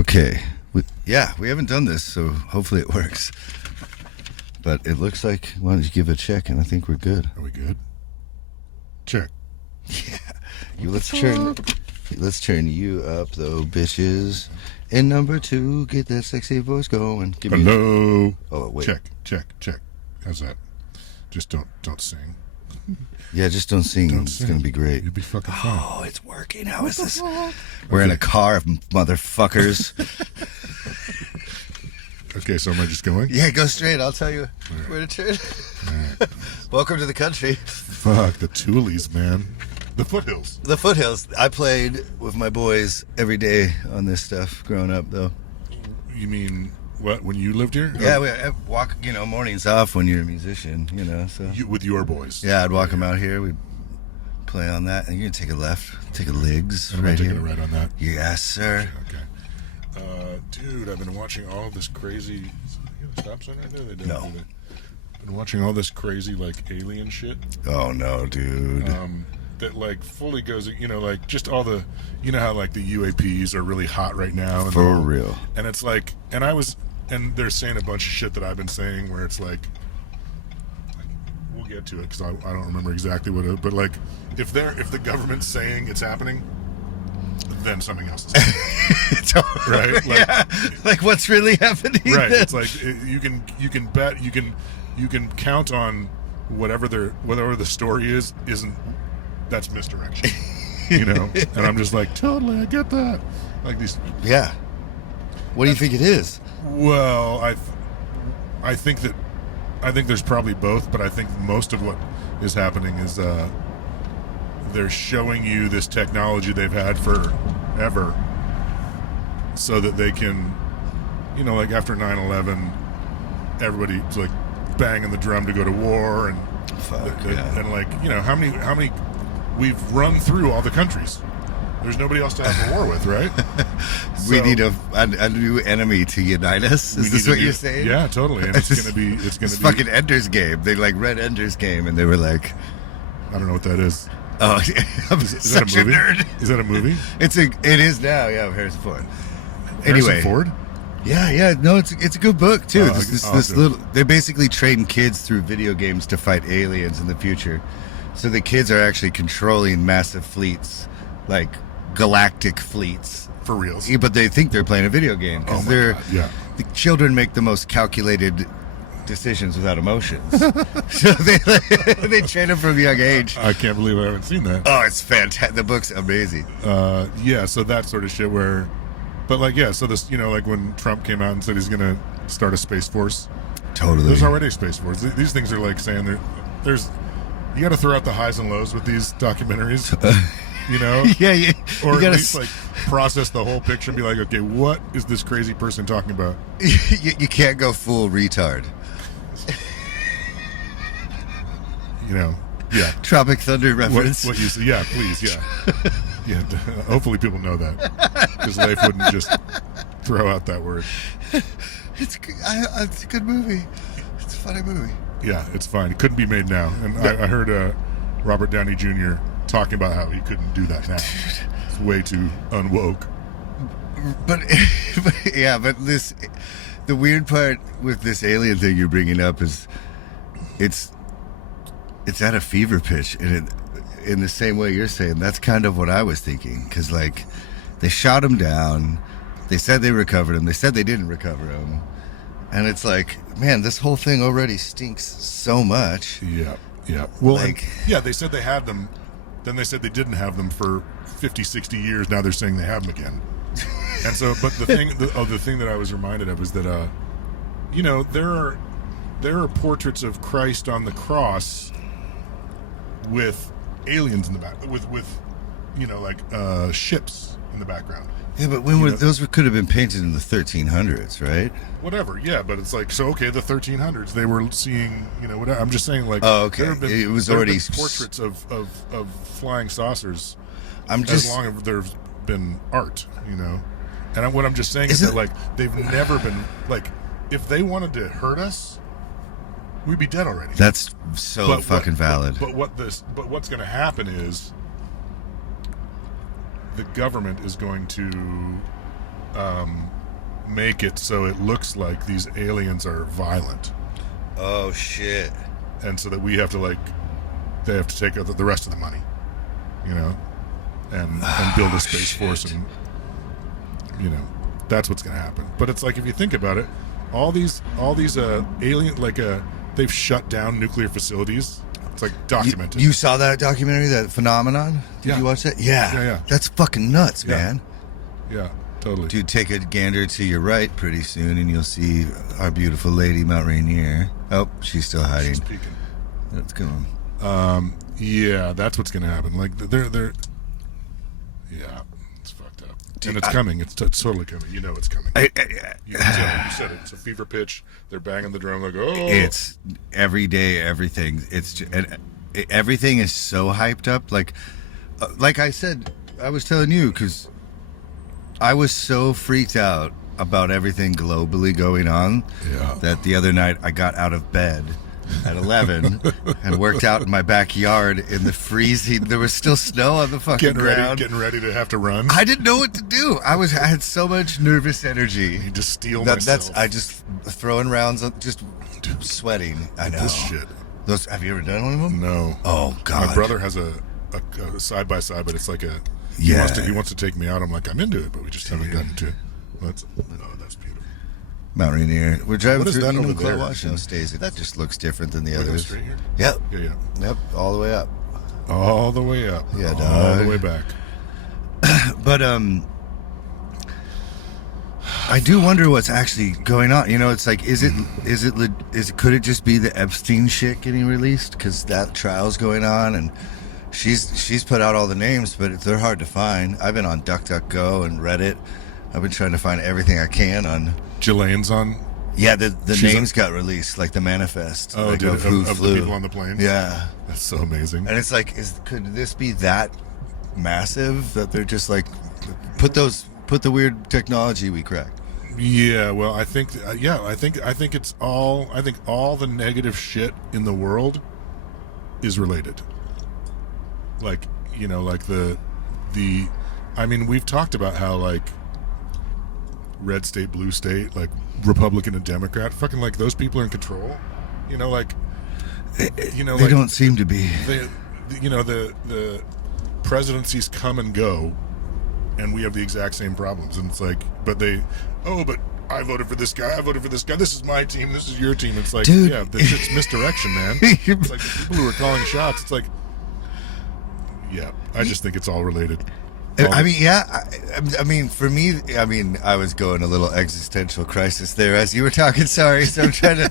Okay. We haven't done this, so hopefully it works. But it looks like, why don't you give a check, and I think we're good. Are we good? Check. Yeah. Let's turn you up, though, bitches. And number 2, get that sexy voice going. Hello. Oh, wait. Check. How's that? Just don't sing. Yeah, just don't sing. It's going to be great. You'll be fucking fine. Oh, it's working. How is this? We're in a car, motherfuckers. Okay, so am I just going? Yeah, go straight. I'll tell you where to turn. Right. Welcome to the country. Fuck, the Toolies, man. The foothills. The foothills. I played with my boys every day on this stuff growing up, though. You mean what? When you lived here? Yeah, we walk. Mornings off when you're a musician. So With your boys. yeah, I'd walk them out here. We'd play on that, and you can take a left, take a legs. And right I'm taking here. a right on that. Yes, sir. Okay. Dude, I've been watching all of this crazy. You got a stop sign right there? They don't No. do that. Been watching all this crazy alien shit. Oh no, dude. That fully goes. Just all the. You know how the UAPs are really hot right now. And For real. And it's and they're saying a bunch of shit that I've been saying where it's we'll get to it because I don't remember exactly what it. But if the government's saying it's happening, then something else is happening. Right? Yeah. What's really happening? Right. Then? It's you can bet you can count on whatever the story isn't. That's misdirection. And I'm just totally, I get that. These. Yeah. What do you think it is? Well, I think there's probably both, but I think most of what is happening is they're showing you this technology they've had forever, so that they can, after 9/11, everybody's banging the drum to go to war, and how many we've run through all the countries. There's nobody else to have a war with, right? We need a new enemy to unite us. Is this what you're saying? Yeah, totally. And it's gonna be fucking Ender's Game. They read Ender's Game and they were like, I don't know what that is. Oh, I'm Is that a movie? nerd. Is that a movie? It is now. Yeah, Harrison Ford. Harrison Ford? Yeah. No, it's a good book too. Oh, they basically train kids through video games to fight aliens in the future. So the kids are actually controlling massive fleets, galactic fleets. For reals? Yeah, but they think they're playing a video game because God, yeah. The children make the most calculated decisions without emotions. So they train them from a young age. I can't believe I haven't seen that. Oh, it's fantastic. The book's amazing. Yeah, so that sort of shit where, but so this, when Trump came out and said he's going to start a space force. Totally. There's already a space force. These things are saying there's, you got to throw out the highs and lows with these documentaries. Yeah. Or at least process the whole picture and be okay, what is this crazy person talking about? You can't go full retard. Yeah. Tropic Thunder reference. What you say? Yeah, please, yeah. Yeah. Hopefully people know that, because Leif wouldn't just throw out that word. It's a good movie. It's a funny movie. Yeah, it's fine. It couldn't be made now, and I heard Robert Downey Jr. talking about how he couldn't do that now. It's way too unwoke. But the weird part with this alien thing you're bringing up is it's at a fever pitch, and in the same way you're saying, that's kind of what I was thinking, because they shot him down, they said they recovered him, they said they didn't recover him, and it's man, this whole thing already stinks so much. Yeah. Well, they said they had them, then they said they didn't have them for 50, 60 years. Now they're saying they have them again. And so, but the thing that I was reminded of is that, there are portraits of Christ on the cross with aliens in the back, with ships in the background. Yeah, but those could have been painted in the 1300s, right? Whatever, yeah, but it's the 1300s, they were seeing, whatever. I'm just saying, oh, okay, it was already portraits of flying saucers. As long as there's been art, And what I'm just saying is that they've never been if they wanted to hurt us, we'd be dead already. That's so fucking valid. But what's going to happen is the government is going to make it so it looks like these aliens are violent, Oh shit. and so that we have to they have to take the rest of the money, you know, and build a space force, and you know, that's what's going to happen. But it's like, if you think about it, all these alien, they've shut down nuclear facilities. It's like documented. You saw that documentary, that phenomenon? Did you watch that? Yeah. Yeah. That's fucking nuts, man. Yeah, totally. Dude, take a gander to your right pretty soon, and you'll see our beautiful lady, Mount Rainier. Oh, she's still hiding. She's peeking. Let's go. Yeah, that's what's going to happen. Like, they're yeah, it's fucked up. Dude, and it's coming. It's totally coming. You know it's coming. You can tell. You said it. It's a fever pitch. They're banging the drum like, oh. It's every day, everything. Everything is so hyped up. Like I said, I was telling you, because I was so freaked out about everything globally going on that the other night I got out of bed at 11 and worked out in my backyard in the freezing. There was still snow on the fucking ground. Getting ready to have to run. I didn't know what to do. I had so much nervous energy. I need to steal myself. I just throwing rounds, just sweating. I know. This shit. Have you ever done one of them? No. Oh God. My brother has a side by side, but it's like a. Yeah. He wants to take me out. I'm like, I'm into it, but we just haven't gotten to it. That's beautiful. Mount Rainier. We're driving What is through that over Cloud, there? Washington. Stays. That just looks different than the We're going others. straight here? Yep. Yeah. Yep. All the way up. All the way up. Yeah, all dog. the way back. But I do wonder what's actually going on. You know, it's like, could it just be the Epstein shit getting released? Because that trial's going on, and she's put out all the names, but they're hard to find. I've been on DuckDuckGo and Reddit. I've been trying to find everything I can on. Ghislaine's on. Yeah, the names got released, like the manifest. Oh, like, did of who of flew. the people on the plane? Yeah, That's so amazing. and it's like, could this be that massive that they're just like, put the weird technology we cracked? Yeah, well, I think I think it's all. I think all the negative shit in the world is related. Like, you know, like the. I mean, we've talked about how, like, red state, blue state, like Republican and Democrat, fucking, like, those people are in control. You know, like, you know, They like, don't seem to be. The presidencies come and go, and we have the exact same problems. And it's like, but I voted for this guy. I voted for this guy. This is my team. This is your team. It's like, Dude. yeah, this shit's misdirection, man. It's like the people who are calling shots. It's like, yeah, I just think it's all related. I mean, yeah. I mean, for me, I was going a little existential crisis there as you were talking. Sorry, so I'm trying to.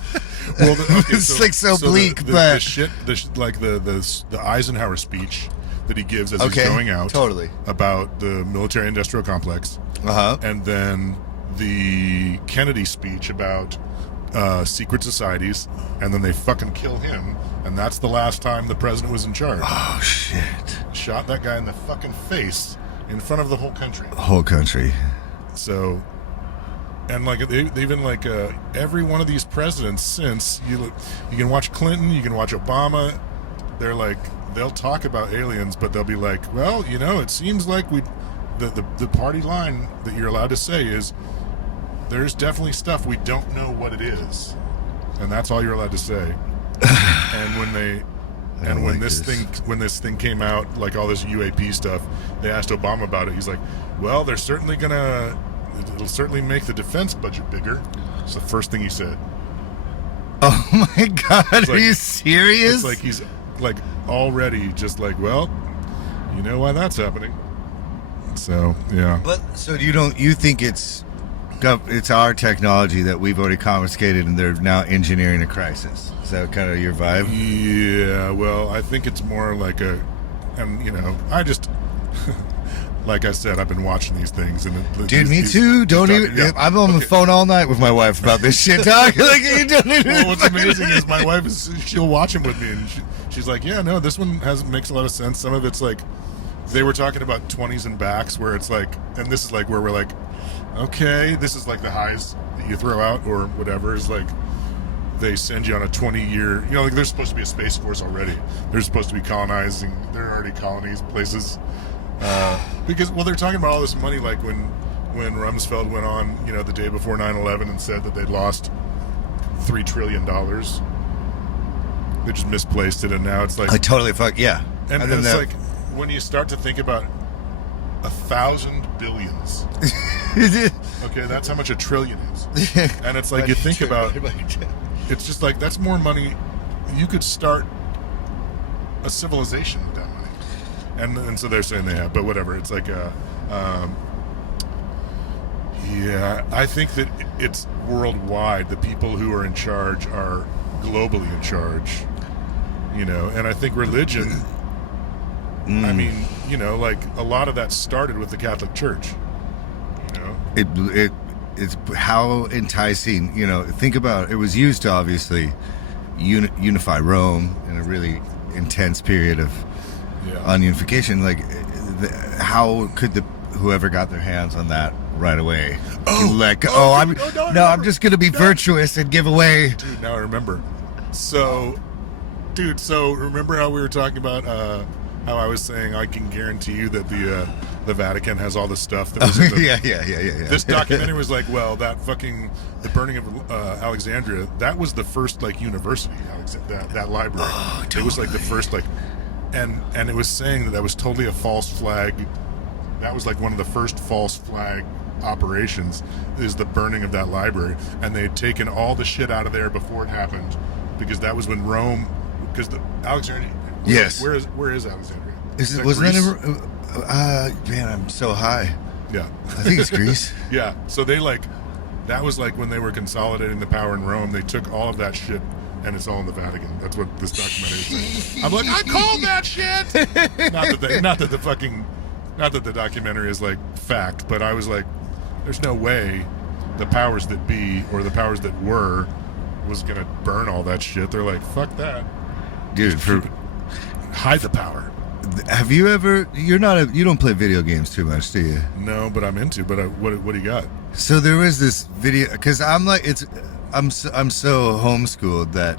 Well, it's like so bleak, but the Eisenhower speech that he gives as he's going out, totally, about the military-industrial complex, and then the Kennedy speech about secret societies, and then they fucking kill him, and that's the last time the president was in charge. Oh shit! Shot that guy in the fucking face in front of the whole country. Whole country. So, and like they've been like every one of these presidents since, you can watch Clinton, you can watch Obama. They're like, they'll talk about aliens, but they'll be like, well, you know, it seems like the party line that you're allowed to say is, there's definitely stuff we don't know what it is, and that's all you're allowed to say. And when this thing came out, like all this UAP stuff, they asked Obama about it. He's like, well, it'll certainly make the defense budget bigger. It's the first thing he said. Oh my God, are you serious? It's like he's like already just like, well, you know why that's happening. So yeah. But so you think it's our technology that we've already confiscated, and they're now engineering a crisis? Is that kind of your vibe? Yeah, well, I think it's more like and you know, I just, like I said, I've been watching these things, and dude, me too. I'm on the phone all night with my wife about this shit. Talk like you don't even. Well, what's amazing is my wife she'll watch them with me, and she's like, yeah, no, this one makes a lot of sense. Some of it's like, they were talking about 20s and backs, where it's like, and this is like where we're like, okay, this is like the highs that you throw out or whatever, is like they send you on a 20-year, you know, like there's supposed to be a space force already. They're supposed to be colonizing. There are already colonies, places. Because, well, they're talking about all this money, like when when Rumsfeld went on, the day before 9/11 and said that they'd lost $3 trillion. They just misplaced it, and now it's like I totally yeah. And it's like when you start to think about 1,000 billions. Okay, that's how much a trillion is. And it's like you think about, it's just like that's more money. You could start a civilization with that money. And so they're saying they have, but whatever. It's like yeah, I think that it's worldwide. The people who are in charge are globally in charge, and I think religion, I mean, like a lot of that started with the Catholic Church, It's how enticing, think about, it was used to obviously unify Rome in a really intense period of unification. Like, how could whoever got their hands on that right away I'm just going to be virtuous and give away. Dude, now I remember. So remember how we were talking about how I was saying I can guarantee you that the Vatican has all the stuff that was in the, yeah. This documentary was like, well, the burning of Alexandria, that was the first like university, that library. Oh, totally. It was like the first and it was saying that was totally a false flag. That was like one of the first false flag operations, is the burning of that library, and they had taken all the shit out of there before it happened, because that was when Rome, because the Alexandria. Yes. Where is Alexandria? Wasn't that man, I'm so high. Yeah. I think it's Greece. Yeah. So they that was like when they were consolidating the power in Rome, they took all of that shit, and it's all in the Vatican. That's what this documentary is saying. I'm like, I called that shit. Not that the documentary is like fact, but I was like, there's no way the powers that be, or the powers that were, was gonna burn all that shit. They're like, fuck that, dude. Hide the power. Have you ever? You don't play video games too much, do you? No, but I'm into. But what do you got? So there was this video, because I'm so homeschooled that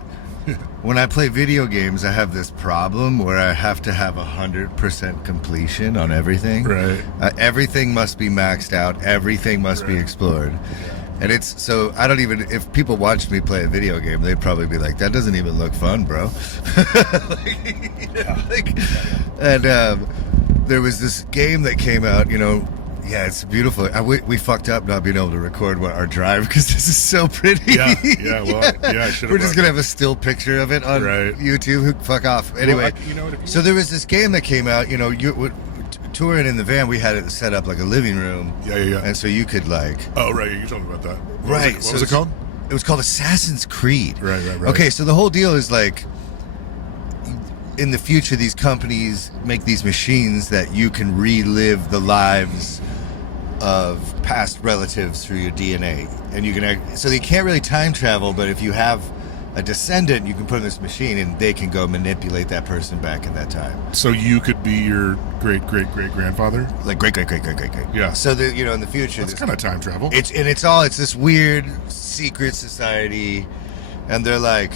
when I play video games, I have this problem where I have to have 100% completion on everything. Right. Everything must be maxed out. Everything must be explored. Yeah. And it's so I don't even, if people watched me play a video game, they'd probably be like, that doesn't even look fun, bro. There was this game that came out, yeah, it's beautiful. We fucked up not being able to record our drive because this is so pretty. Yeah, well, I should have. We're just going to have a still picture of it on YouTube. Fuck off. Anyway, so there was this game that came out, touring in the van, we had it set up like a living room. Yeah. And so you could Oh, right, you told me about that. What was it called? It was called Assassin's Creed. Right. Okay, so the whole deal is like, in the future, these companies make these machines that you can relive the lives of past relatives through your DNA, and you can. So they can't really time travel, but if you have a descendant, you can put in this machine, and they can go manipulate that person back in that time. So you could be your great grandfather, like great. Yeah. So that in the future, it's kind of time travel. It's this weird secret society, and they're like,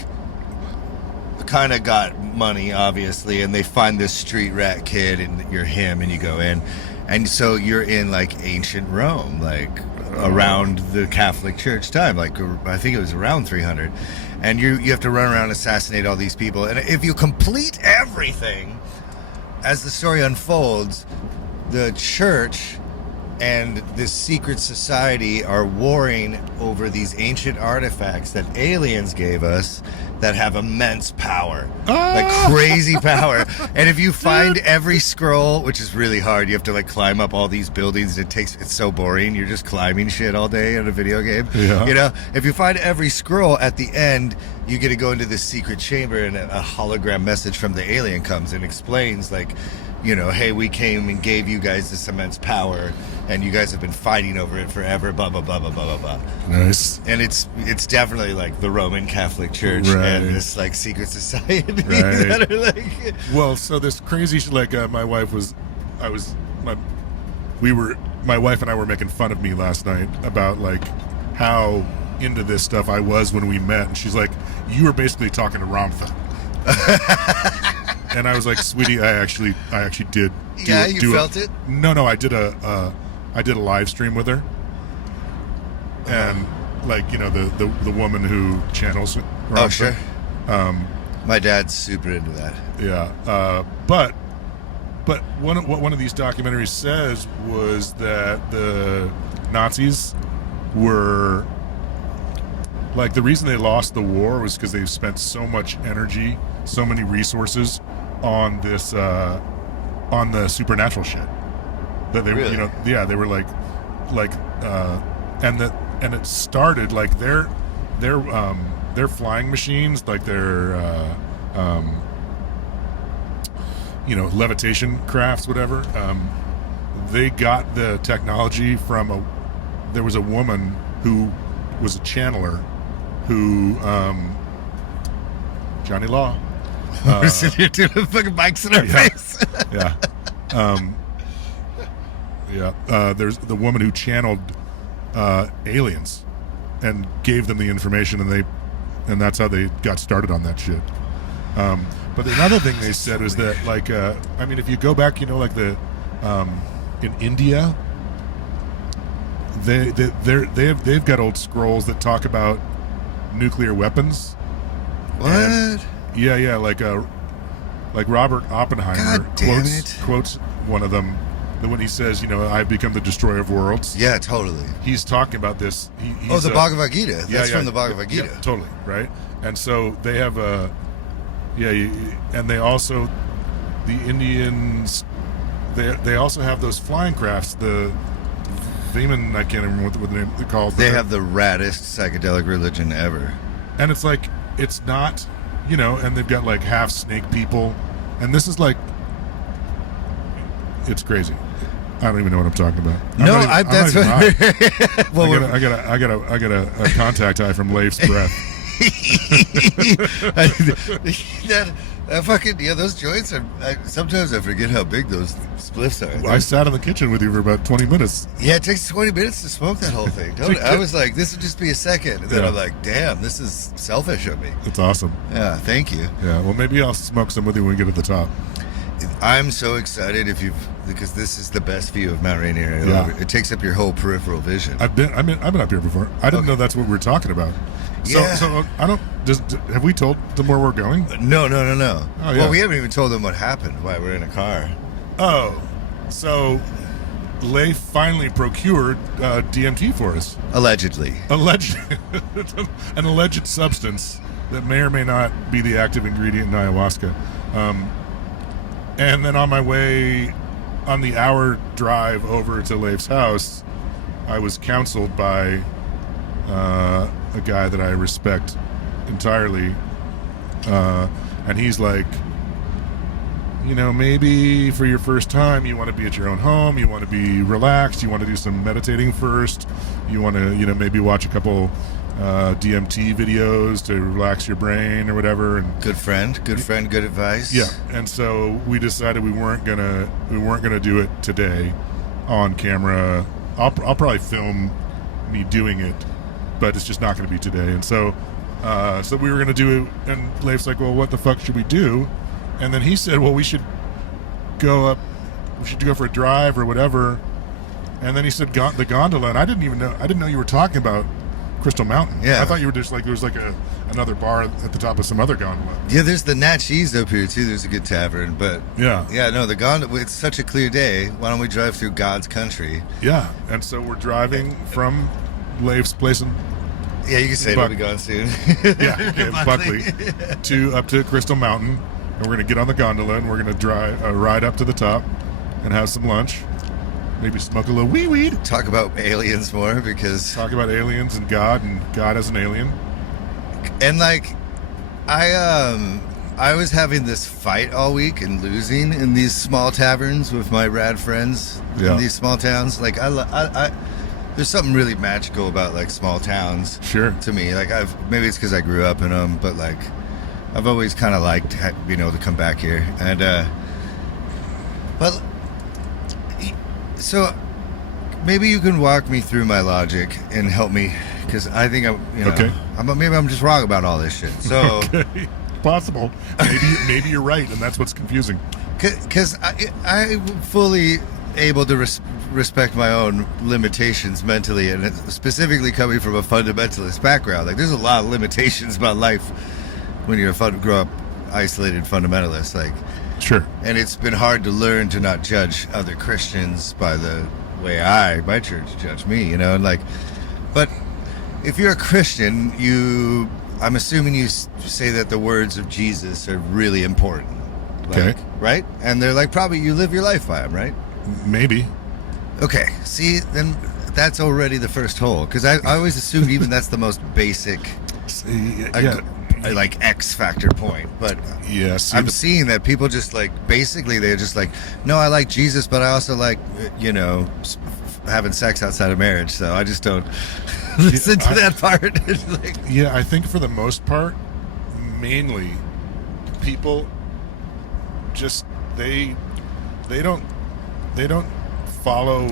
kind of got money, obviously, and they find this street rat kid, and you're him, and you go in. And so you're in like ancient Rome, like around the Catholic Church time, like I think it was around 300, and you have to run around and assassinate all these people. And if you complete everything, as the story unfolds, the church and this secret society are warring over these ancient artifacts that aliens gave us that have immense power, like crazy power. And if you find every scroll, which is really hard, you have to like climb up all these buildings. It's so boring. You're just climbing shit all day in a video game. Yeah. If you find every scroll, at the end, you get to go into this secret chamber, and a hologram message from the alien comes and explains like, hey, we came and gave you guys this immense power, and you guys have been fighting over it forever, blah, blah, blah, blah, blah, blah, blah. Nice. And it's definitely like the Roman Catholic Church and this like secret society that are like... Well, so this crazy shit, like my wife and I were making fun of me last night about like how into this stuff I was when we met, and she's like, you were basically talking to Ramtha. And I was like, sweetie, I actually did. You felt it? No, I did a I did a live stream with her, and like the woman who channels. Oh, sure. Um, My dad's super into that. yeah, but what one of these documentaries says was that the Nazis were like, the reason they lost the war was because they spent so much energy, so many resources on this on the supernatural shit that they Really? they were like and it started like their flying machines, like their levitation crafts, whatever. They got the technology from there was a woman who was a channeler who Johnny Law. We're sitting here doing fucking mics in our face. There's the woman who channeled aliens and gave them the information, and that's how they got started on that shit. But another thing they said is that, like, if you go back, in India, they've got old scrolls that talk about nuclear weapons. What? And, yeah, like Robert Oppenheimer quotes one of them when he says, I've become the destroyer of worlds. Yeah, totally. He's talking about this. The Bhagavad Gita. That's from the Bhagavad Gita. Yeah, totally, right? And so they have and they also, the Indians, they also have those flying crafts, the Demon, I can't remember what the name they're called. They have the raddest psychedelic religion ever. And it's like, it's not, and they've got like half snake people. And this is like, it's crazy. I don't even know what I'm talking about. That's what. Well, I got a contact high from Leif's breath. Those joints are. Sometimes I forget how big those spliffs are. Well, I sat in the kitchen with you for about 20 minutes. Yeah, it takes 20 minutes to smoke that whole thing. I was like, this would just be a second, and then I'm like, damn, this is selfish of me. It's awesome. Yeah, thank you. Yeah, well, maybe I'll smoke some with you when we get at the top. I'm so excited because this is the best view of Mount Rainier. Yeah. It takes up your whole peripheral vision. I've been up here before. I didn't know that's what we were talking about. So I don't. Have we told them where we're going? No. Oh, yeah. Well, we haven't even told them what happened. Why we're in a car. Oh, so Leif finally procured DMT for us. Allegedly. An alleged substance that may or may not be the active ingredient in ayahuasca. And then on my way, on the hour drive over to Leif's house, I was counseled by a guy that I respect entirely, and he's like, maybe for your first time you want to be at your own home, you want to be relaxed, you want to do some meditating first, you want to maybe watch a couple DMT videos to relax your brain or whatever. And good friend, good advice. Yeah, and so we decided we weren't gonna do it today on camera. I'll probably film me doing it, but it's just not going to be today. And so we were going to do it, and Leif's like, well, what the fuck should we do? And then he said, well, we should go for a drive or whatever. And then he said the gondola, and I didn't know you were talking about Crystal Mountain. Yeah. I thought you were just like, there was like another bar at the top of some other gondola. Yeah, there's the Nat Cheese up here too. There's a good tavern, but the gondola. It's such a clear day. Why don't we drive through God's country? Yeah, and so we're driving from Leif's place in you can say it'll be gone soon. Buckley up to Crystal Mountain, and we're gonna get on the gondola and we're gonna ride up to the top and have some lunch. Maybe smoke a little weed. Talk about aliens more, because talk about aliens and God as an alien. And like, I was having this fight all week and losing in these small taverns with my rad friends in these small towns. Like I there's something really magical about like small towns. Sure. To me, like maybe it's because I grew up in them, but like I've always kind of liked being able to come back here. And but so maybe you can walk me through my logic and help me, because I think maybe I'm just wrong about all this shit. So okay. Possible. Maybe you're right, and that's what's confusing. Because I'm fully able to respect my own limitations mentally, and specifically coming from a fundamentalist background. Like, there's a lot of limitations about life when you're grow up isolated fundamentalist. Like, Sure. and it's been hard to learn to not judge other Christians by the way my church judge me, you know, and like, but if you're a Christian, I'm assuming you say that the words of Jesus are really important. Like, Okay. right? And they're like, probably you live your life by them, right? Maybe. Okay. See, then that's already the first hole. Because I always assumed even that's the most basic, like X factor point. But Yeah. I'm seeing that people just like, basically they're just like, no, I like Jesus, but I also like, you know, having sex outside of marriage. So I just don't listen to that part. Like, Yeah, I think for the most part, mainly, people just they don't follow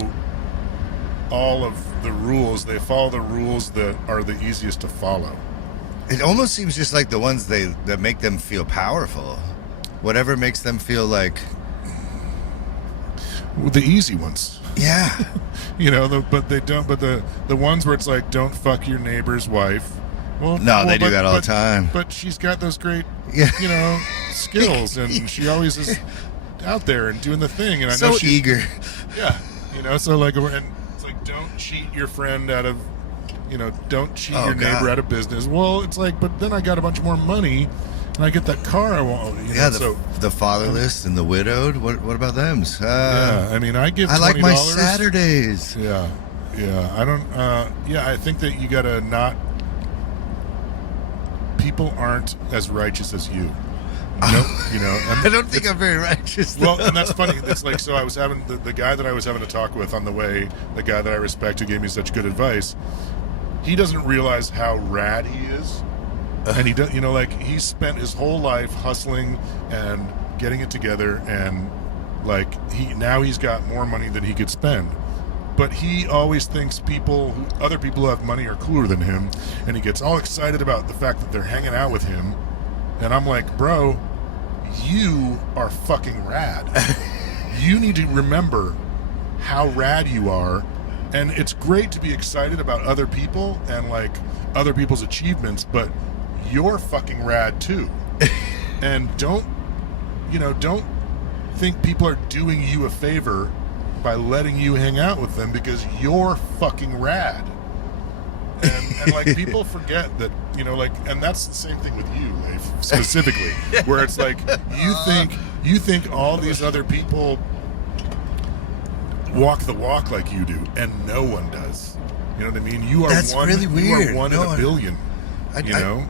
all of the rules. They follow the rules that are the easiest to follow. it almost seems just like the ones that make them feel powerful. Whatever makes them feel like, The easy ones. yeah. You know, but they don't. But the ones where it's like, don't fuck your neighbor's wife. Well, No, they do that all the time. But she's got those great, Yeah. you know, skills, and she always is out there and doing the thing. And I So know she's eager. Yeah, you know, so like, and it's like, don't cheat your friend out of, you know, don't cheat Oh, your neighbor God. out of business. Well, it's like, but then I got a bunch more money, and I get that car I want. You know, Yeah, so the fatherless and the widowed. What about them? yeah, I mean, I give. I like my $20. Saturdays. Yeah, I don't. Yeah, I think that you gotta not. People aren't as righteous as you. Nope, you know. And I don't think I'm very righteous. well, and that's funny. It's like, so I was having the guy that I was having a talk with on the way, the guy that I respect who gave me such good advice. He doesn't realize how rad he is, and he does. You know, like, he spent his whole life hustling and getting it together, and like he's got more money than he could spend. But he always thinks other people who have money are cooler than him, and he gets all excited about the fact that they're hanging out with him. And I'm like, bro, you are fucking rad. You need to remember how rad you are. And it's great to be excited about other people and like other people's achievements, but you're fucking rad too. And don't think people are doing you a favor by letting you hang out with them, because you're fucking rad. And like, people forget that, you know, like, and that's the same thing with you, Leif, specifically, where it's like, you think all these other people walk the walk like you do, and no one does. You know what I mean? You are That's one. really You weird. are one No, in a billion. You know,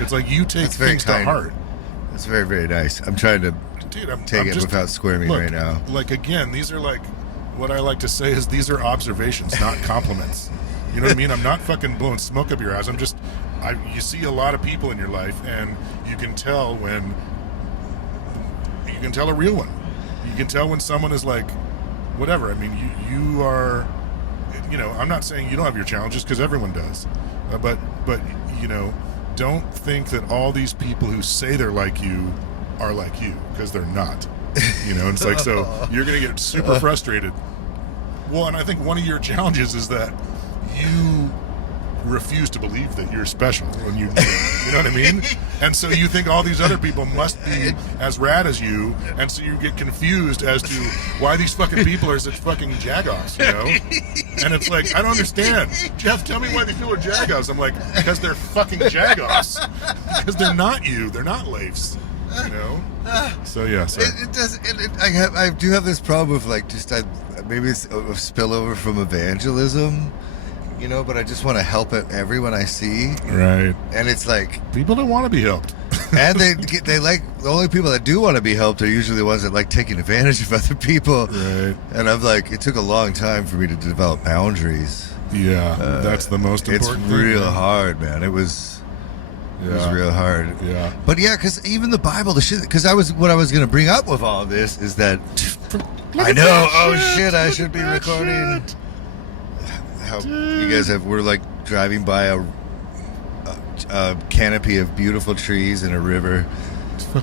it's like you take That's very things to kind. heart. That's very, very nice. I'm trying to Dude, I'm take it just, without squirming look, right now. Like, again, these are like, what I like to say is, these are observations, not compliments. You know what I mean? I'm not fucking blowing smoke up your ass. You see a lot of people in your life, and you can tell a real one. You can tell when someone is like, whatever. I mean, you are, you know, I'm not saying you don't have your challenges, because everyone does. But, you know, don't think that all these people who say they're like you are like you, because they're not. You know, it's like, so you're going to get super frustrated. Well, and I think one of your challenges is that you refuse to believe that you're special when you know what I mean? And so you think all these other people must be as rad as you, and so you get confused as to why these fucking people are such fucking jagoffs, you know? And it's like, I don't understand. Jeff, tell me why these people are jagoffs. I'm like, because they're fucking jagoffs. Because they're not you. They're not Leifs, you know? So yeah, sorry. It does. I do have this problem with like maybe it's a spillover from evangelism, you know. But I just want to help everyone I see, Right. and it's like People don't want to be helped. and they like, the only people that do want to be helped are usually the ones that like taking advantage of other people. Right. And I'm like, it took a long time for me to develop boundaries. Yeah, that's the most It's important thing. real hard, man. It was real hard. Yeah. But yeah, because even the Bible, the shit. Because what I was going to bring up with all of this is that I know. Oh shit! I should be recording. How you guys we're like driving by a canopy of beautiful trees and a river.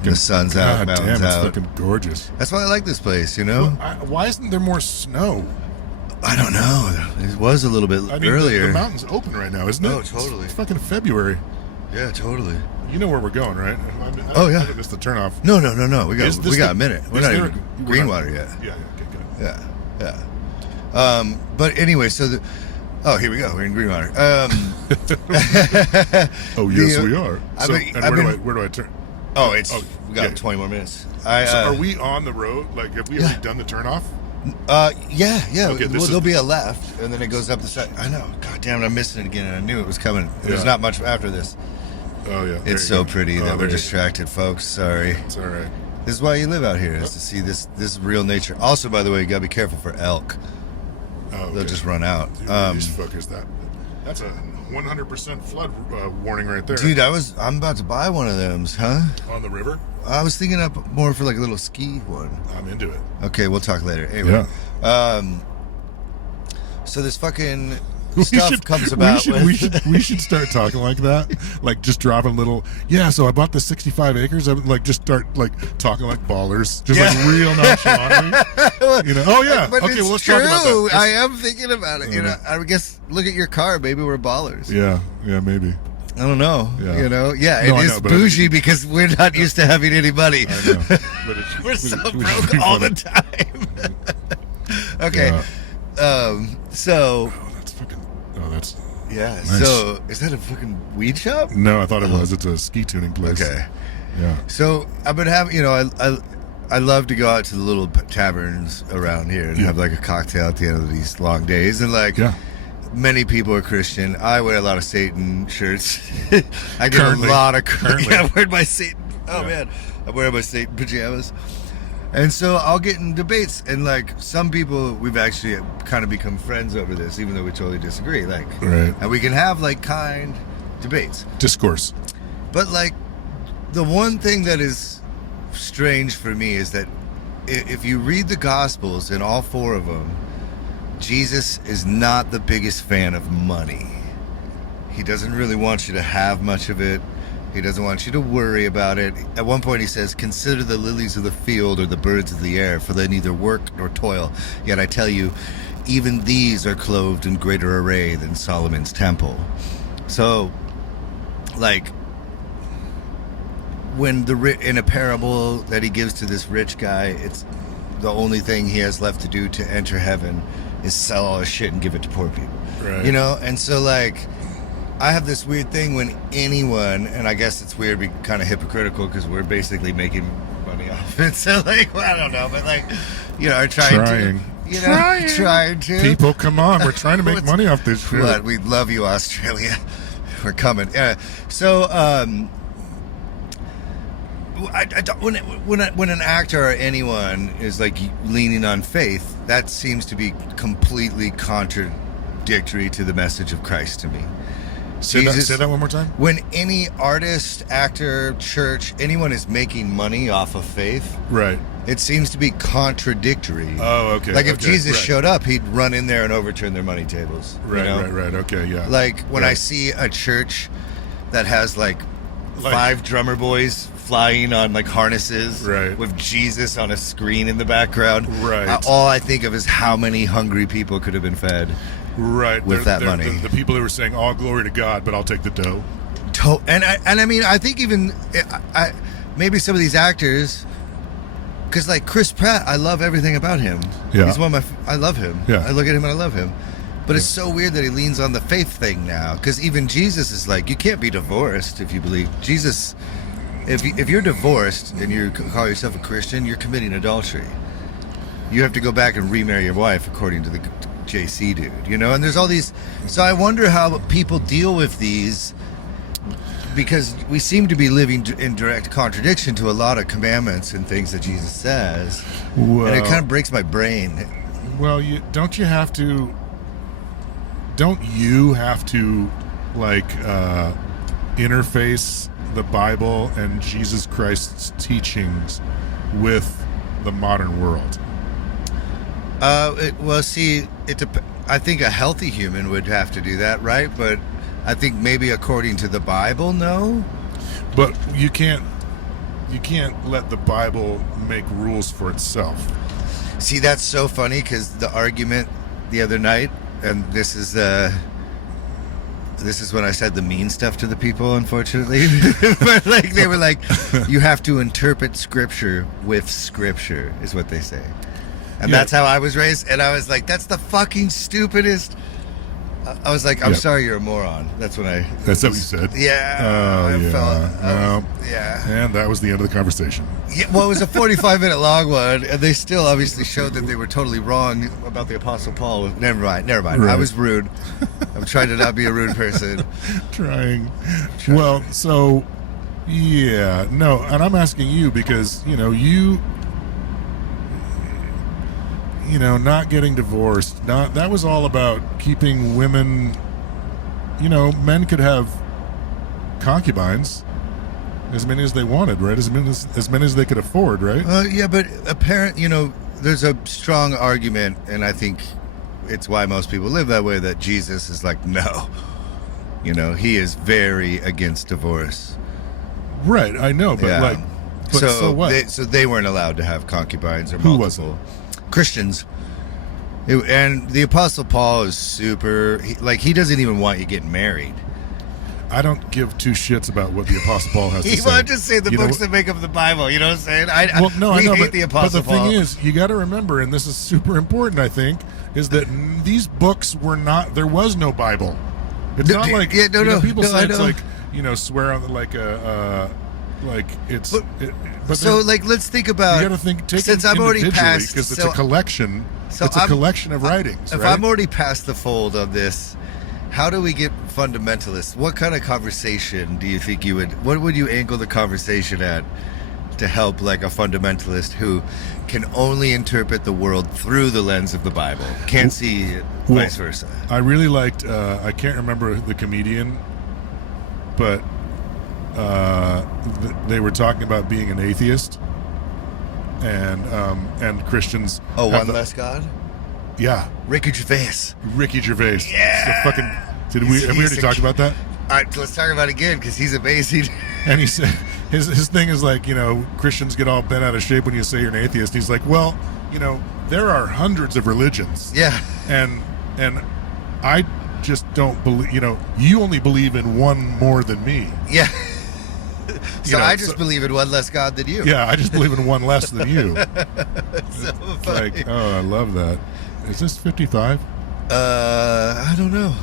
The sun's out, God mountains damn, it's out. fucking gorgeous. That's why I like this place, you know. Why isn't there more snow? I don't know. It was a little bit I mean, earlier. the mountain's open right now, isn't it? Oh, totally. It's fucking February. Yeah, totally. You know where we're going, right? Oh, yeah. I think it's the turnoff. No. We got a minute. We're not even Greenwater yet. Yeah, okay, good. Yeah. But anyway, here we go. We're in Greenwater. Oh, yes, we are. So, where do I turn? We got 20 more minutes. So are we on the road? Like, have we already done the turnoff? Yeah. Okay, There'll be a left, and then it goes up the side. I know. God damn it, I'm missing it again, and I knew it was coming. There's not much after this. Oh, yeah. It's so pretty that we're distracted, folks. Sorry. It's all right. This is why you live out here, is to see this real nature. Also, by the way, you gotta be careful for elk. Oh, okay. They'll just run out. Dude, these fuckers, that's a 100% flood warning right there. Dude, I'm about to buy one of them, huh? On the river? I was thinking up more for like a little ski one. I'm into it. Okay, we'll talk later. Anyway, so this fucking stuff comes about. We should start talking like that, like just dropping a little. Yeah, so I bought the 65 acres. I would like just start like talking like ballers, just like real nonchalantly. You know? Oh yeah. But okay, it's well, let's true. talk about that. I am thinking about it. You know, I guess look at your car. Maybe we're ballers. Yeah, maybe. I don't know. Yeah. You know, it No, I is know, but bougie because we're not used to having any money. I know. But We're so broke all the time. Okay. Yeah. So. Oh, that's fucking. Oh, that's. Yeah. Nice. So is that a fucking weed shop? No, I thought it was. It's a ski tuning place. Okay. Yeah. So I've been having, I love to go out to the little taverns around here and have like a cocktail at the end of these long days, and like. Yeah. Many people are Christian. I wear a lot of Satan shirts. I get Currently. a lot of Currently. I wear my Satan. Oh man, I wear my Satan pajamas, and so I'll get in debates. And like some people, we've actually kind of become friends over this, even though we totally disagree. Like, Right. and we can have like kind debates. Discourse. But like, the one thing that is strange for me is that if you read the Gospels, in all four of them, Jesus is not the biggest fan of money. He doesn't really want you to have much of it. He doesn't want you to worry about it. At one point he says, "Consider the lilies of the field or the birds of the air, for they neither work nor toil. Yet I tell you, even these are clothed in greater array than Solomon's temple." So, like, when in a parable that he gives to this rich guy, it's the only thing he has left to do to enter heaven is sell all his shit and give it to poor people. Right. You know? And so, like, I have this weird thing when anyone, and I guess it's weird, kind of hypocritical because we're basically making money off it. So, like, well, I don't know, but, like, are trying to. People, come on. We're trying to make money off this shit. But we love you, Australia. We're coming. Yeah. So, I don't, when an actor or anyone is like leaning on faith, that seems to be completely contradictory to the message of Christ to me. Say that one more time. When any artist, actor, church, anyone is making money off of faith, Right. it seems to be contradictory. Oh, okay. Like if okay, Jesus right. showed up, he'd run in there and overturn their money tables. Right, right. Okay, yeah. Like when I Right. see a church that has like 5 drummer boys flying on like harnesses, Right. with Jesus on a screen in the background, Right. all I think of is how many hungry people could have been fed. Right. with that money. The people who were saying, "All glory to God," but I'll take the dough. And I mean, I think even maybe some of these actors, because like Chris Pratt, I love everything about him. Yeah. He's one of I love him. Yeah. I look at him and I love him. But it's so weird that he leans on the faith thing now, because even Jesus is like, you can't be divorced if you believe Jesus. If you're divorced and you call yourself a Christian, you're committing adultery. You have to go back and remarry your wife, according to the JC dude, and there's all these. So I wonder how people deal with these, because we seem to be living in direct contradiction to a lot of commandments and things that Jesus says, and it kind of breaks my brain. Well, don't you have to like interface the Bible and Jesus Christ's teachings with the modern world? I think a healthy human would have to do that, right? But I think maybe according to the Bible, no. But you can't let the Bible make rules for itself. See, that's so funny, because the argument the other night, and this is when I said the mean stuff to the people, unfortunately. But like they were like, you have to interpret scripture with scripture, is what they say. And that's how I was raised. And I was like, that's the fucking stupidest. I was like, I'm sorry, you're a moron. That's what I. That's what you said. Yeah. And that was the end of the conversation. Yeah, well, it was a 45-minute long one, and they still obviously showed that they were totally wrong about the Apostle Paul. Never mind. Right. I was rude. I'm trying to not be a rude person. Trying. Well, so, yeah. No, and I'm asking you because, not getting divorced. That was all about keeping women. Men could have concubines, as many as they wanted, right? As many as they could afford, right? Yeah, but there's a strong argument, and I think it's why most people live that way. That Jesus is like, no, he is very against divorce. Right, I know, but so what? So they weren't allowed to have concubines or multiple. Who wasn't? Christians. And the Apostle Paul is super, he doesn't even want you getting married. I don't give two shits about what the Apostle Paul has to say. He wanted to say the books that make up the Bible, you know what I'm saying? I know, the Apostle Paul. But the thing is, you got to remember, and this is super important, I think, is that these books were not, there was no Bible. It's not like, people say it's like, swear on it's... But so, let's think about. You got to take since it I'm already individually past, because it's a collection. It's a collection of writings. If right? I'm already past the fold on this, how do we get fundamentalists? What kind of conversation do you think you would? What would you angle the conversation at to help like a fundamentalist who can only interpret the world through the lens of the Bible, can't see it, vice versa? I really liked. I can't remember the comedian, but. They were talking about being an atheist, and Christians. Oh, one less God. Yeah, Ricky Gervais. Yeah. Have we already talked about that? All right, let's talk about it again because he's amazing. And he said his thing is like Christians get all bent out of shape when you say you're an atheist. He's like, well, there are hundreds of religions. Yeah, and I just don't believe. You only believe in one more than me. Yeah. So I just believe in one less God than you. Yeah, I just believe in one less than you. So funny. I love that. Is this 55? I don't know.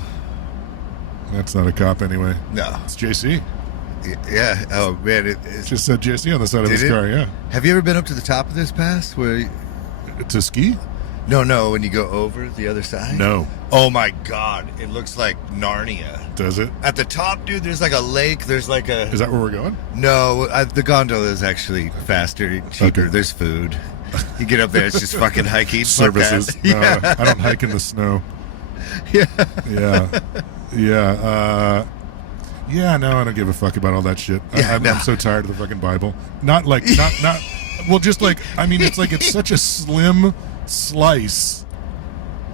That's not a cop anyway. No. It's JC. Yeah. Oh, man. It just said JC on the side of his car, yeah. Have you ever been up to the top of this pass? To ski? No, when you go over the other side? No. Oh, my God. It looks like Narnia. Does it? At the top, dude, there's like a lake. There's like a... Is that where we're going? No, the gondola is actually faster, cheaper. Okay. There's food. You get up there, it's just fucking hiking. Services. No, yeah. I don't hike in the snow. Yeah. Yeah. No, I don't give a fuck about all that shit. I'm so tired of the fucking Bible. Not well, just like, I mean, it's like, it's such a slim slice.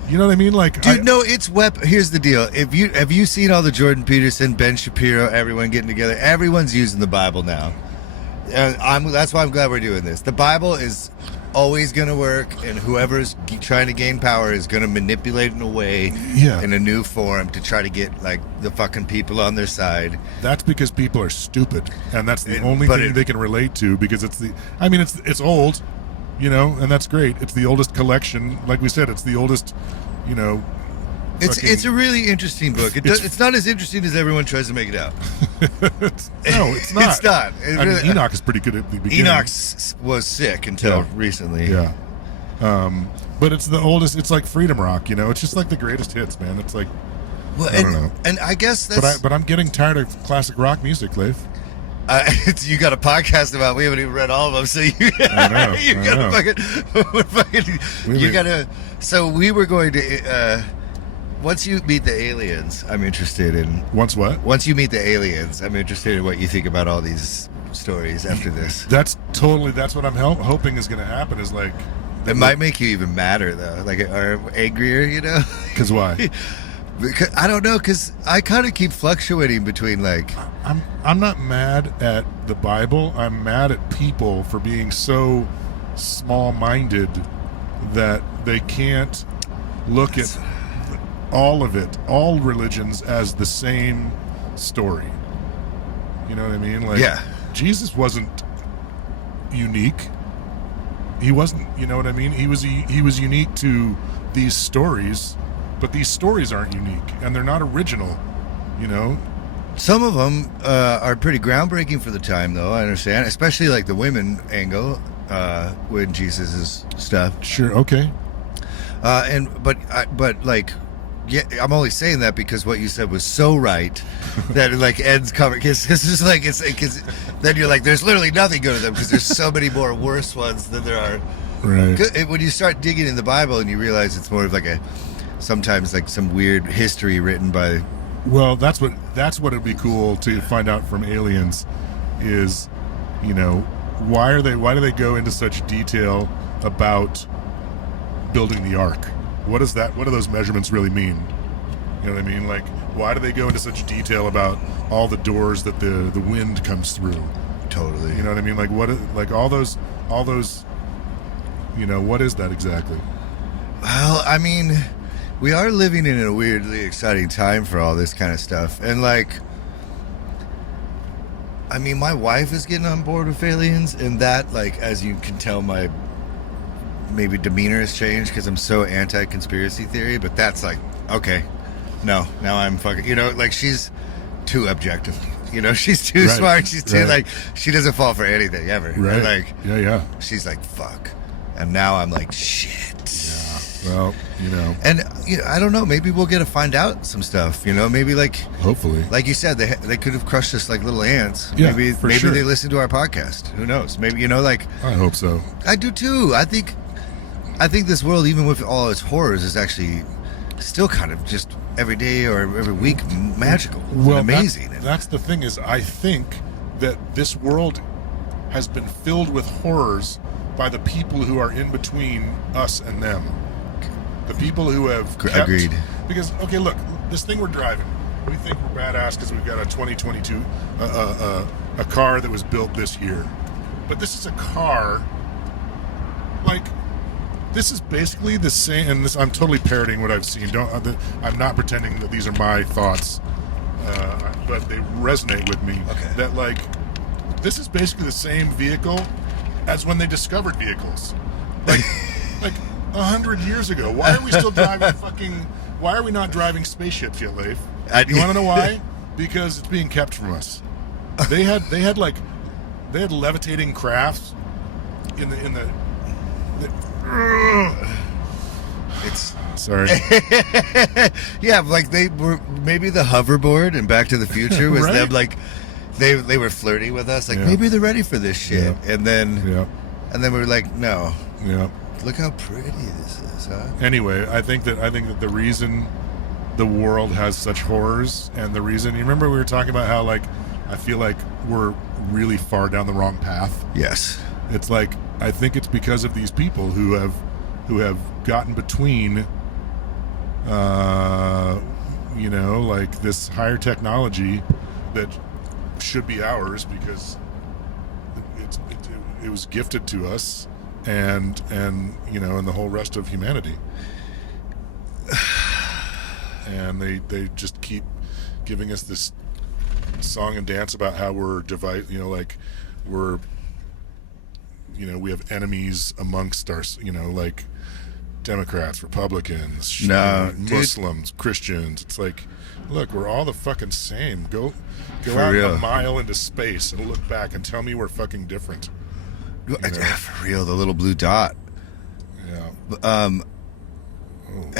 You know what I mean? Like, dude, no, it's here's the deal. Have you seen all the Jordan Peterson, Ben Shapiro, everyone getting together? Everyone's using the Bible now. That's why I'm glad we're doing this. The Bible is always going to work, and whoever's trying to gain power is going to manipulate it in a way, in a new form, to try to get like the fucking people on their side. That's because people are stupid, and that's the only thing they can relate to, because it's old, and that's great. It's the oldest collection, like we said. It's the oldest, It's a really interesting book. It's not as interesting as everyone tries to make it out. No, it's not. It's not. Enoch is pretty good at the beginning. Enoch was sick until recently. Yeah. But it's the oldest. It's like Freedom Rock, It's just like the greatest hits, man. It's like, I don't know. And I guess that's... But I'm getting tired of classic rock music, Leif. You got a podcast about. We haven't even read all of them, so you gotta. So we were going to. Once you meet the aliens, I'm interested in. Once what? Once you meet the aliens, I'm interested in what you think about all these stories after this. That's what I'm hoping is going to happen. Is like. It might make you even madder though, like or angrier, Because why? Because, I don't know, because I kind of keep fluctuating between like... I'm not mad at the Bible. I'm mad at people for being so small-minded that they can't look at all of it, all religions, as the same story. You know what I mean? Like, Yeah. Jesus wasn't unique. He wasn't. You know what I mean? He was unique to these stories, but these stories aren't unique, and they're not original. You know. Some of them are pretty groundbreaking for the time, though. I understand, especially like the women angle with Jesus's stuff. Sure. Okay. But like, yeah, I'm only saying that because what you said was so right that it like ends cover. Because it's like because then you're like, there's literally nothing good to them because there's so many more worse ones than there are. Right. When you start digging in the Bible and you realize it's more of like sometimes like some weird history written by. Well, that's what it'd be cool to find out from aliens is, you know, why do they go into such detail about building the ark? What do those measurements really mean? You know what I mean? Like, why do they go into such detail about all the doors that the wind comes through? Totally. You know what I mean? Like all those, you know, what is that exactly? Well, I mean, we are living in a weirdly exciting time for all this kind of stuff. And like, I mean, my wife is getting on board with aliens, and that, like, as you can tell, my maybe demeanor has changed because I'm so anti-conspiracy theory, but that's like, okay, no, now I'm fucking, you know, like, she's too objective, you know, she's too smart, she's too, like, she doesn't fall for anything ever, right? Like, yeah, she's like, fuck, and now I'm like, shit. Yeah, well, you know, and you know, I don't know, maybe we'll get to find out some stuff, you know, maybe like, hopefully, like you said, they could have crushed us like little ants. Yeah, maybe sure. they listen to our podcast. Who knows? Maybe, you know, like, I hope so. I do too. I think this world, even with all its horrors, is actually still kind of just every day or every week magical and amazing. That's the thing is, I think that this world has been filled with horrors by the people who are in between us and them. The people who have kept, agreed. Because, okay, look, this thing we're driving, we think we're badass because we've got a 2022 a car that was built this year, but this is a car like. This is basically the same, and this, I'm totally parroting what I've seen. I'm not pretending that these are my thoughts, but they resonate with me. Okay. That, like, this is basically the same vehicle as when they discovered vehicles, like 100 years ago. Why are we still driving Why are we not driving spaceships yet, Leif? You want to know why? Because it's being kept from us. They had levitating crafts in the It's sorry. yeah, like they were maybe the hoverboard and Back to the Future was Right? them, like they were flirting with us, like maybe they're ready for this shit, and then we were like, no, look how pretty this is, huh? Anyway, I think that the reason the world has such horrors, and the reason, you remember we were talking about how, like, I feel like we're really far down the wrong path. Yes. It's like, I think it's because of these people who have gotten between, you know, like this higher technology that should be ours because it was gifted to us, and you know, and the whole rest of humanity, and they just keep giving us this song and dance about how we're you know, like we're, you know, we have enemies amongst our, you know, like Democrats, Republicans, Muslims, Christians. It's like, look, we're all the fucking same. Go For out real. a mile into space and look back and tell me we're fucking different. You know? For real, the little blue dot. Yeah.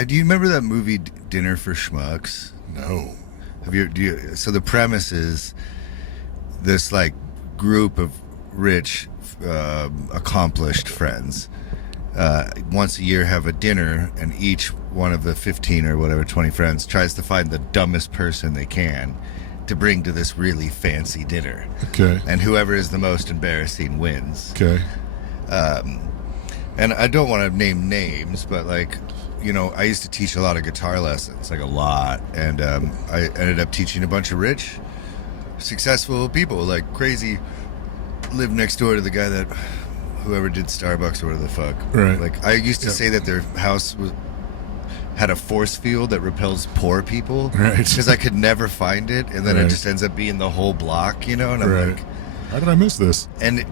Do you remember that movie Dinner for Schmucks? No. So the premise is this like group of rich, accomplished friends once a year have a dinner, and each one of the 15 or whatever 20 friends tries to find the dumbest person they can to bring to this really fancy dinner. Okay. And whoever is the most embarrassing wins. Okay. And I don't want to name names, but like, you know, I used to teach a lot of guitar lessons, like a lot, and I ended up teaching a bunch of rich, successful people, like crazy, lived next door to the guy that, whoever did Starbucks or whatever the fuck. Right. Like, I used to say that their house had a force field that repels poor people. Right. Because I could never find it, and then Right. it just ends up being the whole block, you know? And I'm Right. like, how did I miss this? and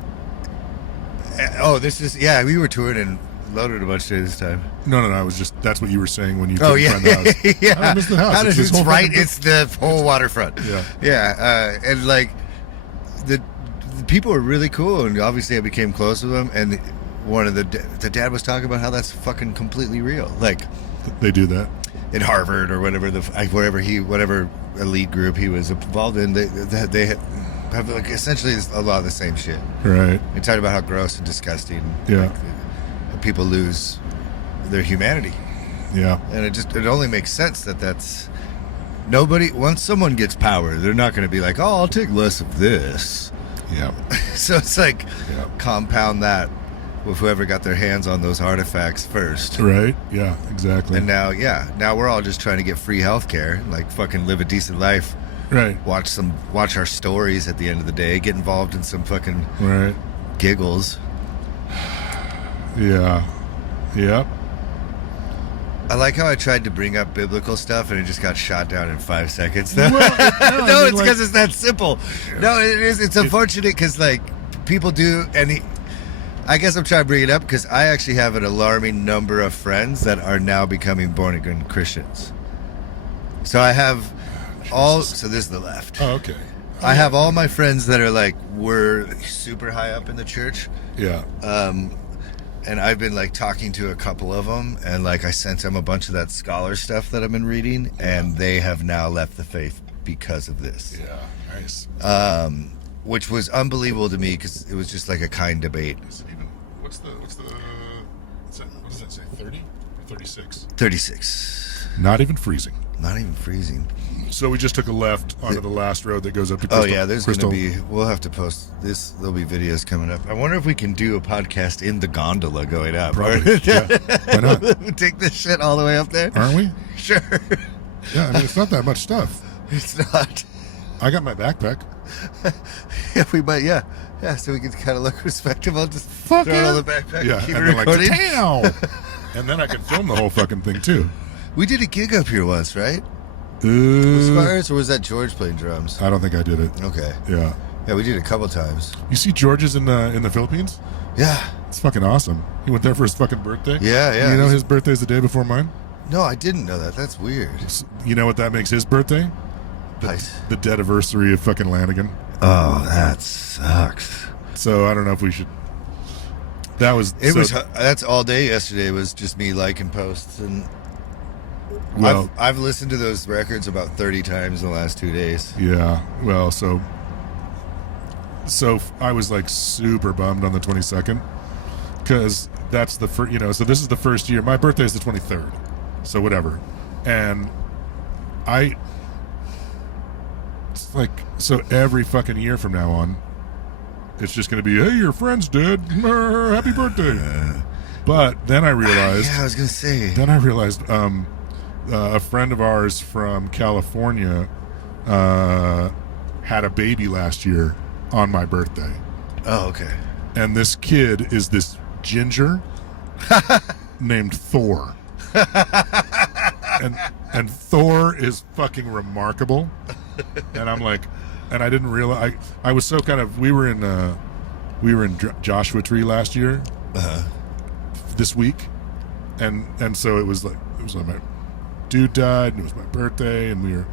this is, we were touring and loaded a bunch of this time. No, I was just, that's what you were saying when you Oh, couldn't yeah. find the house. Yeah. How did I miss the house? How does this it's whole right? fucking- It's the whole waterfront. Yeah. Yeah. And like, the people were really cool, and obviously I became close with them, and one of the dad was talking about how that's fucking completely real. Like, They do that. in Harvard or whatever whatever elite group he was involved in, they have like essentially a lot of the same shit. Right. They talked about how gross and disgusting Yeah. people lose their humanity, Yeah. and it only makes sense that's nobody. Once someone gets power, they're not going to be like, oh, I'll take less of this. Yeah. So it's like Yeah. compound that with whoever got their hands on those artifacts first. Right. Yeah. Exactly. And now we're all just trying to get free healthcare, like fucking live a decent life, Right. watch our stories at the end of the day, get involved in some fucking Right. giggles. Yeah. Yep. I like how I tried to bring up biblical stuff and it just got shot down in 5 seconds. No, Well, I mean, it's because it's that simple. No, it is. It's unfortunate because like people do, and I guess I'm trying to bring it up because I actually have an alarming number of friends that are now becoming born again Christians. So I have so this is the left. Oh, okay. I have all my friends that are like, we're super high up in the church. Yeah. And I've been like talking to a couple of them, and like I sent them a bunch of that scholar stuff that I've been reading, and they have now left the faith because of this. Yeah. Nice. Which was unbelievable to me because it was just like a kind debate. Is it even, what does that say? 30 or 36? 36. Not even freezing. Not even freezing. So we just took a left onto the last road that goes up to Oh Crystal. yeah, there's going to be. We'll have to post this. There'll be videos coming up. I wonder if we can do a podcast in the gondola going up. Probably. Yeah. Why not? Take this shit all the way up there. Aren't we? Sure. Yeah. I mean, it's not that much stuff. It's not. I got my backpack. Yeah, we might. Yeah. So we can kind of look respectable. Just Fuck throw it yeah. on the backpack. Yeah. And keep And it then like, recording. "Tow!" And then I can film the whole fucking thing too. We did a gig up here once, right? Was Uh, Spires, or was that George playing drums? I don't think I did it. Okay. Yeah. Yeah, we did it a couple times. You see George's in the Philippines? Yeah. It's fucking awesome. He went there for his fucking birthday. Yeah. You know his birthday's the day before mine? No, I didn't know that. That's weird. You know what that makes his birthday? Nice. The dead anniversary of fucking Lanigan. Oh, that sucks. So I don't know if we should. That was. That's all day yesterday was just me liking posts, and Well, I've listened to those records about 30 times in the last 2 days. yeah. Well, so I was like super bummed on the 22nd because that's the first. So this is the first year. My birthday is the 23rd. So whatever, and it's like so every fucking year from now on, it's just going to be, hey, your friend's dead. Happy birthday. But then I realized. Yeah, I was gonna say. Then I realized a friend of ours from California had a baby last year on my birthday. Oh, okay. And this kid is this ginger named Thor. and Thor is fucking remarkable. And I'm like, and I didn't realize I was so kind of we were in Joshua Tree last year. This week, and so it was like my dude died, and it was my birthday, and we were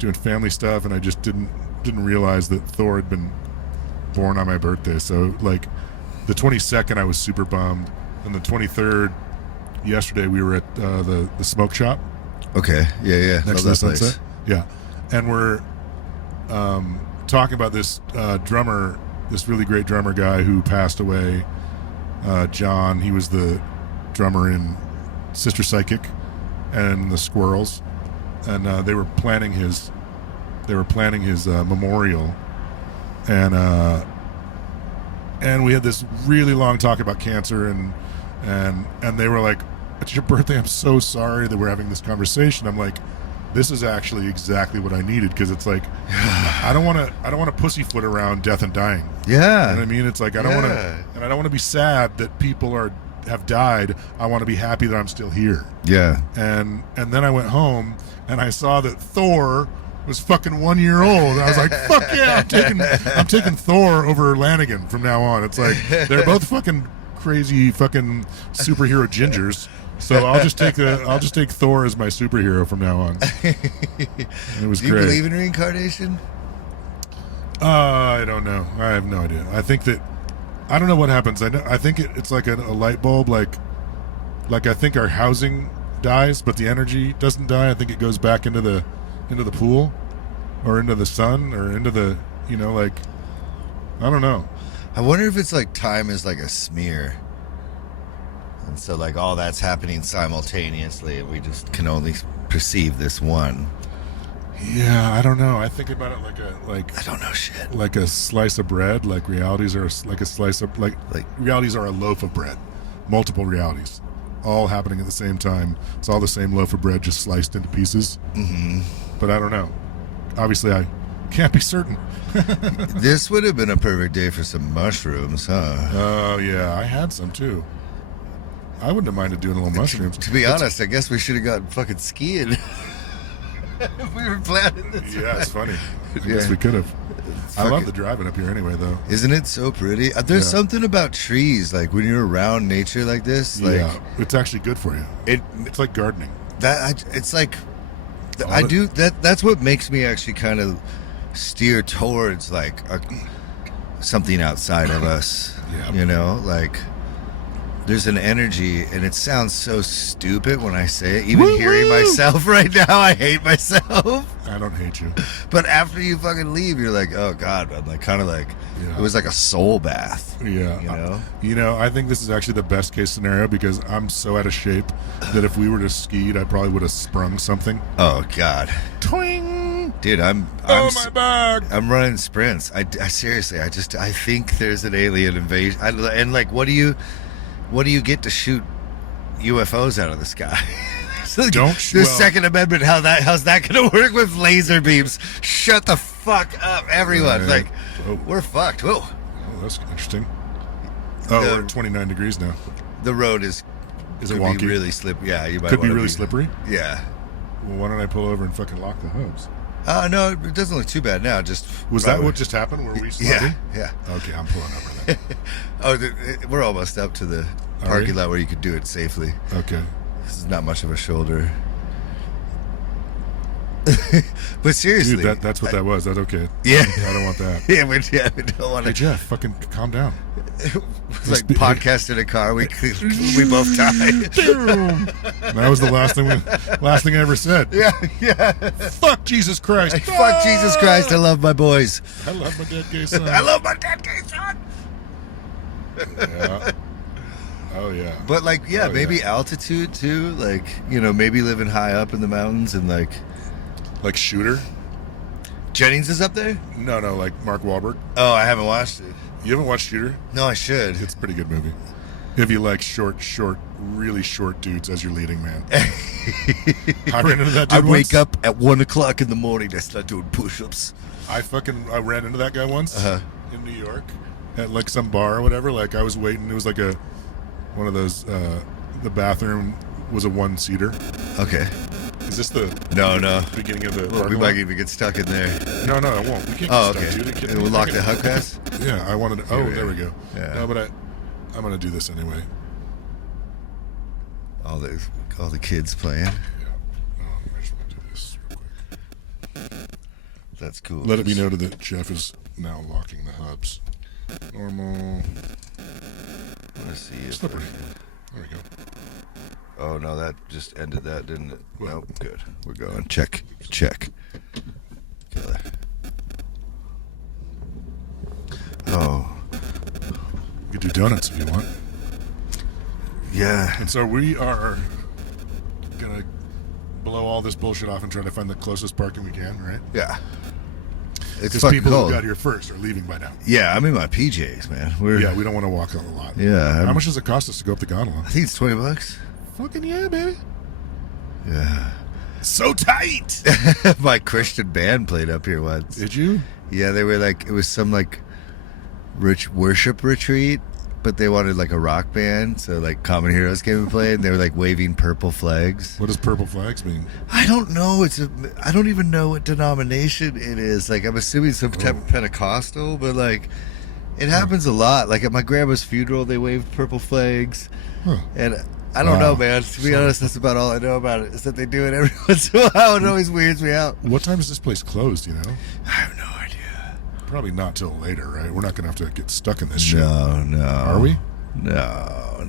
doing family stuff, and I just didn't realize that Thor had been born on my birthday. So like the 22nd, I was super bummed, and the 23rd, yesterday we were at the smoke shop. Okay. Yeah. Next to the sunset. Yeah, and we're talking about this drummer, this really great drummer guy who passed away. John, he was the drummer in Sister Psychic and the Squirrels, and they were planning his memorial, and we had this really long talk about cancer, and they were like, "It's your birthday. I'm so sorry that we're having this conversation." I'm like, this is actually exactly what I needed, because it's like I don't want to pussyfoot around death and dying. Yeah. You know what I mean? It's like I don't want to be sad that people are have died. I want to be happy that I'm still here. Yeah. And then I went home and I saw that Thor was fucking 1 year old. And I was like, fuck yeah, I'm taking Thor over Lanigan from now on. It's like they're both fucking crazy fucking superhero gingers. So I'll just take Thor as my superhero from now on. It was Do you great. believe in reincarnation? I don't know. I have no idea. I think that I don't know what happens. I think it's like a light bulb. Like I think our housing dies, but the energy doesn't die. I think it goes back into the pool, or into the sun, or into the like I don't know. I wonder if it's like time is like a smear. And so, like, all that's happening simultaneously, and we just can only perceive this one. Yeah, I don't know. I think about it like I don't know shit. like a slice of bread. Like realities are like a slice of like realities are a loaf of bread. Multiple realities, all happening at the same time. It's all the same loaf of bread, just sliced into pieces. Mm-hmm. But I don't know. Obviously, I can't be certain. This would have been a perfect day for some mushrooms, huh? Oh yeah, I had some too. I wouldn't have minded doing a little mushrooms. To be honest, I guess we should have gone fucking skiing. If we were planning this. Yeah, it's funny. I Yeah. guess we could have. I love fucking- the driving up here anyway, though. Isn't it so pretty? There's Yeah. something about trees, like when you're around nature like this, like Yeah, it's actually good for you. It's like gardening. it's like All I the- do that. That's what makes me actually kind of steer towards like something outside of us. Yeah. You know, like there's an energy, and it sounds so stupid when I say it. Even hearing myself right now, I hate myself. I don't hate you. But after you fucking leave, you're like, oh god, I'm like kind of like Yeah. it was like a soul bath. Yeah. You know? I think this is actually the best case scenario because I'm so out of shape that if we were to skied, I probably would have sprung something. Oh god, Twing! dude, I'm My back! I'm running sprints. I seriously, I think there's an alien invasion. And like, what do you get to shoot UFOs out of the sky? So Don't the shoot. Second Amendment. How's that going to work with laser beams? Shut the fuck up, everyone! Right. Like, Oh. we're fucked. Whoa, Oh, that's interesting. Oh, we're at 29 degrees now. the road is Is it could wonky? be really slippery. Yeah, you might Could be wanna really slippery. Yeah. Well, why don't I pull over and fucking lock the hubs? No, it doesn't look too bad now. Just Was that what just happened? Were we sliding? Yeah. Okay, I'm pulling over then. We're almost up to the Are parking we? lot where you could do it safely. Okay. This is not much of a shoulder. But seriously, Dude, that's what that was. That's okay. Yeah. I don't want that. Yeah, we don't want Hey, to. Jeff, fucking calm down. It's like podcast in a car. We both died. That was the last thing I ever said. Yeah. Fuck Jesus Christ. Fuck Jesus Christ! I love my boys. I love my dead gay son. I love my dead gay son. Yeah. Oh yeah. But like, yeah, Oh, maybe yeah. altitude too. Like, maybe living high up in the mountains and like Like Shooter? Jennings is up there. No, like Mark Wahlberg. Oh, I haven't watched it. You haven't watched Shooter? No, I should. It's a pretty good movie. If you like short, really short dudes as your leading man. I ran into that dude I wake once. up at 1:00 in the morning. I start doing push-ups. I ran into that guy once Uh-huh. in New York at like some bar or whatever. Like I was waiting. It was like one of those. The bathroom was a one-seater. Okay. Is this the No. beginning of the? Well, we parking might lot? even get stuck in there. No, it won't. We can't get Oh, stuck, okay. dude. Are you kidding And me? we'll lock the hug pass. Yeah, I wanted to. Oh, Yeah. there we go. Yeah. No, but I'm gonna do this anyway. All the kids playing. Yeah. I just want to do this real quick. That's cool. Let it be noted that Jeff is now locking the hubs. Normal. Let's see if Slippery. There we go. Oh no, that just ended that, didn't it? Well- Nope. Good. We're going. Check. Killer. Oh. You could do donuts if you want. Yeah. And so we are gonna blow all this bullshit off and try to find the closest parking we can, right? Yeah. It's Because fucking people cold. who got here first are leaving by now. Yeah, I'm in my PJs, man. Yeah, we don't want to walk on the lot. Yeah. How much does it cost us to go up the gondola? I think it's $20. Fucking yeah, baby. Yeah. So tight. My Christian band played up here once. Did you? Yeah, they were like, it was some like rich worship retreat, but they wanted like a rock band, so like Common Heroes came and played, and they were like waving purple flags. What does purple flags mean? I don't know. I don't even know what denomination it is. Like I'm assuming some type of Pentecostal, but like it happens a lot. Like at my grandma's funeral, they waved purple flags, and I don't know, man. To be honest, that's about all I know about it. Is that they do it every once in a while. It always weirds me out. What time is this place closed? You know, I have no idea. Probably not till later, right? We're not gonna have to get stuck in this shit. No. Are we? No.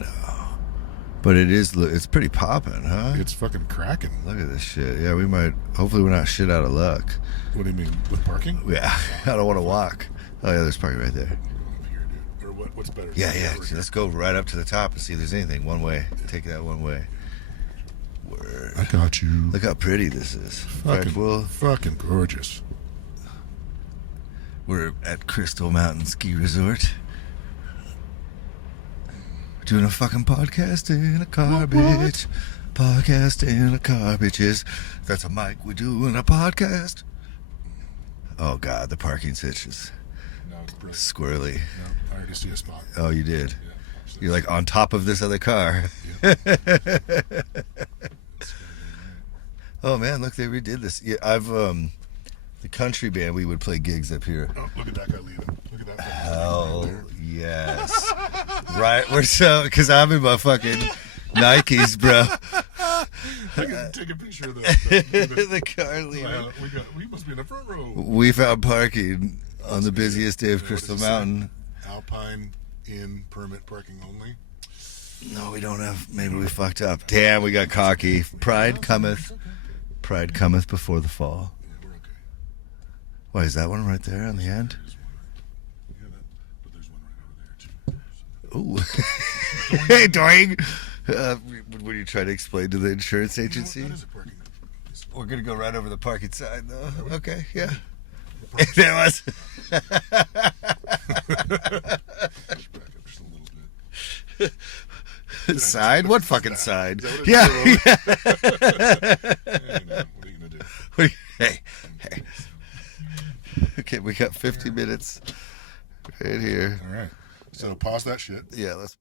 But it's pretty popping, huh? It's fucking cracking. Look at this shit. Yeah, we might. Hopefully, we're not shit out of luck. What do you mean with parking? Yeah, I don't want to walk. Oh yeah, there's parking right there. Up here, dude. Or what's better? Yeah. So let's go right up to the top and see if there's anything. One way. Take that one way. Word. I got you. Look how pretty this is. Fucking gorgeous. We're at Crystal Mountain Ski Resort. We're doing a fucking podcast in a car, bitch. Podcast in a car, bitches. That's a mic. We're doing a podcast. Oh, God, the parking sitch is squirrely. No, I already see a spot. Oh, you did? Yeah, you're like on top of this other car. Yeah. Oh, man, look, they redid this. Yeah, the country band, we would play gigs up here. Oh, look at that guy leaving. Look at that. Hell yes. Right, because I'm in my fucking Nikes, bro. I can take a picture of that. The car leaving. We must be in the front row. We found parking on the busiest day of Crystal Mountain. Alpine Inn permit parking only. No, we don't have. Maybe we fucked up. Damn, we got cocky. Pride cometh before the fall. Yeah, we're okay. Why is that one right there on the end? But there's one right over there too. Ooh. Hey, doing. When you try to explain to the insurance agency, That is a parking. we're gonna go right over the parking side, though. Okay, yeah. There was. Back up just a little bit. Side? What fucking side? Is that what Yeah. Hey, what are you gonna do? Hey. Okay, we got 50 minutes right here. All right. So pause that shit. Yeah, let's.